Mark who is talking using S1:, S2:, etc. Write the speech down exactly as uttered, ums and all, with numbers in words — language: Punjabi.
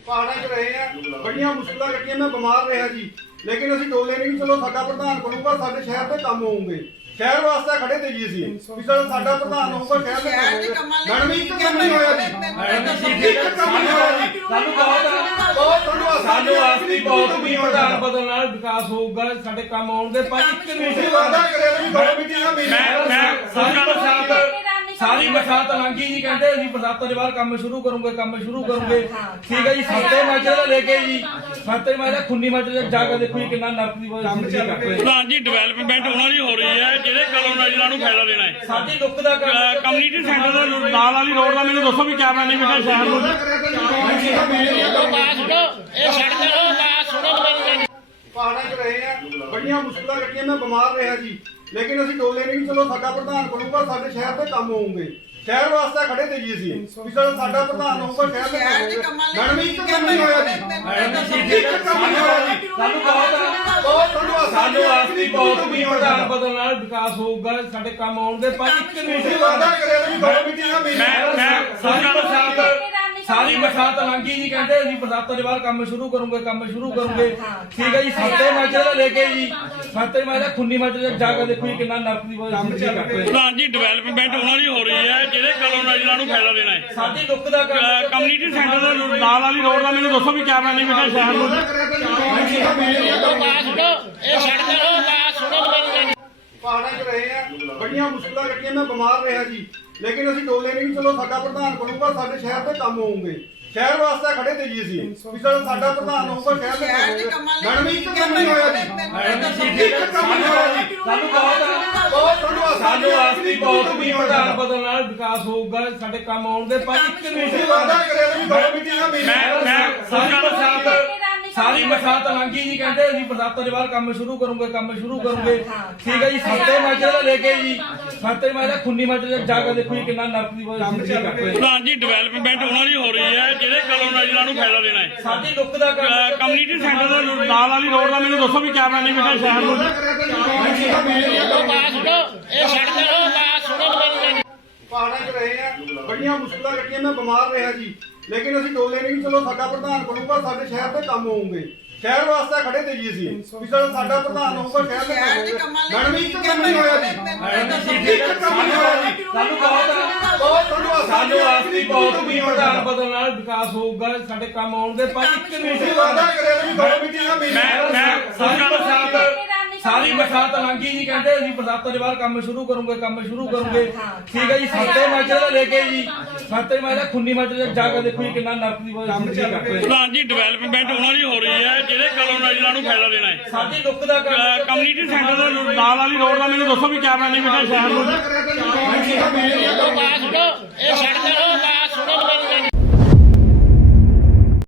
S1: पहाड़ा च रहे हैं बड़ियां मुश्किलां कट्टियां मैं बीमार रहा जी लेकिन ਅਸੀਂ ਡੋਲੇ ਨਹੀਂ ਚਲੋ ਸਾਡਾ ਪ੍ਰਧਾਨ ਬਣੂਗਾ ਸਾਡੇ ਸ਼ਹਿਰ ਦੇ ਕੰਮ ਹੋਣਗੇ ਸ਼ਹਿਰ ਵਾਸਤੇ ਖੜੇ ਤੇ ਜੀ ਅਸੀਂ ਵੀ ਚਲੋ ਸਾਡਾ ਪ੍ਰਧਾਨ ਹੋਊਗਾ ਸ਼ਹਿਰ ਦੇ ਕੰਮ ਹੋਣਗੇ ਮੈਡਮ ਇੱਕ ਕੰਮ ਨਹੀਂ ਹੋਇਆ ਜੀ ਮੈਡਮ ਜੀ ਇੱਕ ਕੰਮ ਨਹੀਂ ਹੋਇਆ ਜੀ
S2: ਸਾਨੂੰ ਬਹੁਤ
S1: ਬਹੁਤ ਧੰਨਵਾਦ
S2: ਸਾਨੂੰ ਆਸਤੀ ਬਹੁਤ ਵੀ ਪ੍ਰਧਾਨ ਬਦਲ ਨਾਲ ਵਿਕਾਸ ਹੋਊਗਾ ਸਾਡੇ ਕੰਮ ਆਉਣਗੇ ਪਰ ਇੱਕ
S1: ਤੁਸੀਂ ਵਾਅਦਾ ਕਰਿਆ ਵੀ ਦੋ ਮੀਟਿੰਗਾਂ
S2: ਮੈਂ ਮੈਂ ਸਾਰੀ ਬਰਸਾਤ ਸਾਰੀ ਬਰਸਾਤ ਲੰਘੀ ਜੀ ਕਹਿੰਦੇ ਅਸੀਂ ਬਰਸਾਤਾਂ ਦੇ ਬਾਅਦ ਕੰਮ ਸ਼ੁਰੂ ਕਰੂੰਗੇ ਕੰਮ ਸ਼ੁਰੂ ਕਰੂੰਗੇ ਠੀਕ ਹੈ ਜੀ ਸੱਤੇ ਮਾਜਰੇ ਦਾ ਲੈ ਕੇ ਜੀ ਸੱਤੇ ਮਾਜਰੇ ਖੁੰਨੀ ਮਾਜਰੇ ਜਾ ਕੇ ਦੇਖੋ ਜੀ ਕਿੰਨਾ ਨਰਕ ਦੀ ਜ਼ਿੰਦਗੀ ਕੱਟ ਰਹੇ
S3: ਪ੍ਰਧਾਨ ਜੀ ਡਿਵੈਲਪਮੈਂਟ ਉਹਨਾਂ ਦੀ ਹੋ ਰਹੀ ਹੈ ਜਿਹੜੇ ਕਲੋਨਾਈਜ਼ਰਾਂ ਨੂੰ ਫਾਇਦਾ ਦੇਣਾ ਹੈ
S2: ਸਾਡੀ ਲੁੱਕ ਦਾ ਕੰਮ
S3: ਕਮਿਊਨਿਟੀ ਸੈਂਟਰ ਦਾ ਨਾਲ ਵਾਲੀ ਰੋਡ ਦਾ ਮੈਨੂੰ ਦੱਸੋ ਵੀ ਕਿਆ ਬੈਨੀਫਿਟ ਹੈ ਸ਼ਹਿਰ ਨੂੰ
S1: ਪਹਾੜਾਂ 'ਚ ਰਹੇ ਆ ਬੜੀਆਂ ਮੁਸ਼ਕਿਲਾਂ ਕੱਟੀਆਂ ਮੈਂ ਬਿਮਾਰ ਰਿਹਾ ਜੀ ਲੇਕਿਨ ਅਸੀਂ ਡੋਲੇ ਨਹੀਂ ਚਲੋ ਸਾਡਾ ਪ੍ਰਧਾਨ ਬਣੂਗਾ ਸਾਡੇ ਸ਼ਹਿਰ ਦੇ ਕੰਮ ਹੋਣਗੇ ਸ਼ਹਿਰ ਵਾਸਤੇ ਖੜੇ ਤੇ ਜੀ ਅਸੀਂ ਵੀ ਚਲੋ ਸਾਡਾ ਪ੍ਰਧਾਨ ਹੋਊਗਾ ਸ਼ਹਿਰ ਦੇ ਕੰਮ ਹੋਣਗੇ ਮੈਡਮ ਇੱਕ ਕੰਮ ਨਹੀਂ ਹੋਇਆ ਜੀ ਮੈਡਮ ਜੀ ਇੱਕ ਕੰਮ ਨਹੀਂ ਹੋਇਆ ਜੀ
S2: ਸਾਨੂੰ ਬਹੁਤ
S1: ਬਹੁਤ ਧੰਨਵਾਦ
S2: ਸਾਨੂੰ ਆਸਤੀ ਬਹੁਤ ਵੀ ਪ੍ਰਧਾਨ ਬਦਲ ਨਾਲ ਵਿਕਾਸ ਹੋਊਗਾ ਸਾਡੇ ਕੰਮ ਆਉਣਗੇ ਪਰ ਇੱਕ
S1: ਤੁਸੀਂ ਵਾਅਦਾ ਕਰਿਆ ਵੀ ਦੋ ਮੀਟਿੰਗਾਂ
S2: ਮੈਂ ਮੈਂ ਸਾਰੀ ਬਰਸਾਤ ਸਾਰੀ ਬਰਸਾਤ ਲੰਘੀ ਜੀ ਕਹਿੰਦੇ ਅਸੀਂ ਬਰਸਾਤਾਂ ਦੇ ਬਾਅਦ ਕੰਮ ਸ਼ੁਰੂ ਕਰੂੰਗੇ ਕੰਮ ਸ਼ੁਰੂ ਕਰੂੰਗੇ ਠੀਕ ਹੈ ਜੀ ਸੱਤੇ ਮਾਜਰੇ ਦਾ ਲੈ ਕੇ ਜੀ ਸੱਤੇ ਮਾਜਰੇ ਖੁੰਨੀ ਮਾਜਰੇ ਜਾ ਕੇ ਦੇਖੋ ਜੀ ਕਿੰਨਾ ਨਰਕ ਦੀ ਜ਼ਿੰਦਗੀ ਕੱਟ ਰਹੇ
S3: ਪ੍ਰਧਾਨ ਜੀ ਡਿਵੈਲਪਮੈਂਟ ਉਹਨਾਂ ਦੀ ਹੋ ਰਹੀ ਹੈ ਜਿਹੜੇ ਕਲੋਨਾਈਜ਼ਰਾਂ ਨੂੰ ਫਾਇਦਾ ਦੇਣਾ ਹੈ
S2: ਸਾਡੀ ਲੁੱਕ ਦਾ ਕੰਮ
S3: ਕਮਿਊਨਿਟੀ ਸੈਂਟਰ ਦਾ ਨਾਲ ਵਾਲੀ ਰੋਡ ਦਾ ਮੈਨੂੰ ਦੱਸੋ ਵੀ ਕਿਆ ਬੈਨੀਫਿਟ ਹੈ ਸ਼ਹਿਰ ਨੂੰ
S1: ਪਹਾੜਾਂ 'ਚ ਰਹੇ ਆ ਬੜੀਆਂ ਮੁਸ਼ਕਿਲਾਂ ਕੱਟੀਆਂ ਮੈਂ ਬਿਮਾਰ ਰਿਹਾ ਜੀ ਲੇਕਿਨ ਅਸੀਂ ਡੋਲੇ ਨਹੀਂ ਚਲੋ ਸਾਡਾ ਪ੍ਰਧਾਨ ਬਣੂਗਾ ਸਾਡੇ ਸ਼ਹਿਰ ਦੇ ਕੰਮ ਹੋਣਗੇ ਸ਼ਹਿਰ ਵਾਸਤੇ ਖੜੇ ਤੇ ਜੀ ਅਸੀਂ ਵੀ ਚਲੋ ਸਾਡਾ ਪ੍ਰਧਾਨ ਹੋਊਗਾ ਸ਼ਹਿਰ ਦੇ ਕੰਮ ਹੋਣਗੇ ਮੈਡਮ ਇੱਕ ਕੰਮ ਨਹੀਂ ਹੋਇਆ ਜੀ ਮੈਡਮ ਜੀ ਇੱਕ ਕੰਮ ਨਹੀਂ ਹੋਇਆ ਜੀ
S2: ਸਾਨੂੰ ਬਹੁਤ
S1: ਬਹੁਤ ਧੰਨਵਾਦ
S2: ਸਾਨੂੰ ਆਸਤੀ ਬਹੁਤ ਵੀ ਪ੍ਰਧਾਨ ਬਦਲ ਨਾਲ ਵਿਕਾਸ ਹੋਊਗਾ ਸਾਡੇ ਕੰਮ ਆਉਣਗੇ ਪਰ ਇੱਕ
S1: ਤੁਸੀਂ ਵਾਅਦਾ ਕਰਿਆ ਵੀ ਦੋ ਮੀਟਿੰਗਾਂ
S2: ਮੈਂ ਮੈਂ ਸਾਰੀ ਬਰਸਾਤ ਸਾਰੀ ਬਰਸਾਤ ਲੰਘੀ ਜੀ ਕਹਿੰਦੇ ਅਸੀਂ ਬਰਸਾਤਾਂ ਦੇ ਬਾਅਦ ਕੰਮ ਸ਼ੁਰੂ ਕਰੂੰਗੇ ਕੰਮ ਸ਼ੁਰੂ ਕਰੂੰਗੇ ਠੀਕ ਹੈ ਜੀ ਸੱਤੇ ਮਾਜਰੇ ਦਾ ਲੈ ਕੇ ਜੀ ਸੱਤੇ ਮਾਜਰੇ ਖੁੰਨੀ ਮਾਜਰੇ ਜਾ ਕੇ ਦੇਖੋ ਜੀ ਕਿੰਨਾ ਨਰਕ ਦੀ ਜ਼ਿੰਦਗੀ ਕੱਟ ਰਹੇ
S3: ਪ੍ਰਧਾਨ ਜੀ ਡਿਵੈਲਪਮੈਂਟ ਉਹਨਾਂ ਦੀ ਹੋ ਰਹੀ ਹੈ ਜਿਹੜੇ ਕਲੋਨਾਈਜ਼ਰਾਂ ਨੂੰ ਫਾਇਦਾ ਦੇਣਾ ਹੈ
S2: ਸਾਡੀ ਲੁੱਕ ਦਾ ਕੰਮ
S3: ਕਮਿਊਨਿਟੀ ਸੈਂਟਰ ਦਾ ਨਾਲ ਵਾਲੀ ਰੋਡ ਦਾ ਮੈਨੂੰ ਦੱਸੋ ਵੀ ਕਿਆ ਬੈਨੀਫਿਟ ਹੈ ਸ਼ਹਿਰ ਨੂੰ
S1: ਪਹਾੜਾਂ 'ਚ ਰਹੇ ਆ ਬੜੀਆਂ ਮੁਸ਼ਕਿਲਾਂ ਕੱਟੀਆਂ ਮੈਂ ਬਿਮਾਰ ਰਿਹਾ ਜੀ ਲੇਕਿਨ ਅਸੀਂ ਡੋਲੇ ਨਹੀਂ ਚਲੋ ਸਾਡਾ ਪ੍ਰਧਾਨ ਬਣੂਗਾ ਸਾਡੇ ਸ਼ਹਿਰ ਦੇ ਕੰਮ ਹੋਣਗੇ ਸ਼ਹਿਰ ਵਾਸਤੇ ਖੜੇ ਤੇ ਜੀ ਅਸੀਂ ਵੀ ਚਲੋ ਸਾਡਾ ਪ੍ਰਧਾਨ ਹੋਊਗਾ ਸ਼ਹਿਰ ਦੇ ਕੰਮ ਹੋਣਗੇ ਮੈਡਮ ਇੱਕ ਕੰਮ ਨਹੀਂ ਹੋਇਆ ਜੀ ਮੈਡਮ ਜੀ ਇੱਕ ਕੰਮ ਨਹੀਂ ਹੋਇਆ ਜੀ
S2: ਸਾਨੂੰ ਬਹੁਤ
S1: ਬਹੁਤ ਧੰਨਵਾਦ
S2: ਸਾਨੂੰ ਆਸਤੀ ਬਹੁਤ ਵੀ ਪ੍ਰਧਾਨ ਬਦਲ ਨਾਲ ਵਿਕਾਸ ਹੋਊਗਾ ਸਾਡੇ ਕੰਮ ਆਉਣਗੇ ਪਰ ਇੱਕ
S1: ਤੁਸੀਂ ਵਾਅਦਾ ਕਰਿਆ ਵੀ ਦੋ ਮੀਟਿੰਗਾਂ
S2: ਮੈਂ ਮੈਂ ਸਾਰੀ ਬਰਸਾਤ ਸਾਰੀ ਬਰਸਾਤ ਲੰਘੀ ਜੀ ਕਹਿੰਦੇ ਅਸੀਂ ਬਰਸਾਤਾਂ ਦੇ ਬਾਅਦ ਕੰਮ ਸ਼ੁਰੂ ਕਰੂੰਗੇ ਕੰਮ ਸ਼ੁਰੂ ਕਰੂੰਗੇ ਠੀਕ ਹੈ ਜੀ ਸੱਤੇ ਮਾਜਰੇ ਦਾ ਲੈ ਕੇ ਜੀ ਸੱਤੇ ਮਾਜਰੇ ਖੁੰਨੀ ਮਾਜਰੇ ਜਾ ਕੇ ਦੇਖੋ ਜੀ ਕਿੰਨਾ ਨਰਕ ਦੀ ਜ਼ਿੰਦਗੀ ਕੱਟ ਰਹੇ
S3: ਪ੍ਰਧਾਨ ਜੀ ਡਿਵੈਲਪਮੈਂਟ ਉਹਨਾਂ ਦੀ ਹੋ ਰਹੀ ਹੈ ਜਿਹੜੇ ਕਲੋਨਾਈਜ਼ਰਾਂ ਨੂੰ ਫਾਇਦਾ ਦੇਣਾ ਹੈ
S2: ਸਾਡੀ ਲੁੱਕ ਦਾ ਕੰਮ
S3: ਕਮਿਊਨਿਟੀ ਸੈਂਟਰ ਦਾ ਨਾਲ ਵਾਲੀ ਰੋਡ ਦਾ ਮੈਨੂੰ ਦੱਸੋ ਵੀ ਕਿਆ ਬੈਨੀਫਿਟ ਹੈ ਸ਼ਹਿਰ ਨੂੰ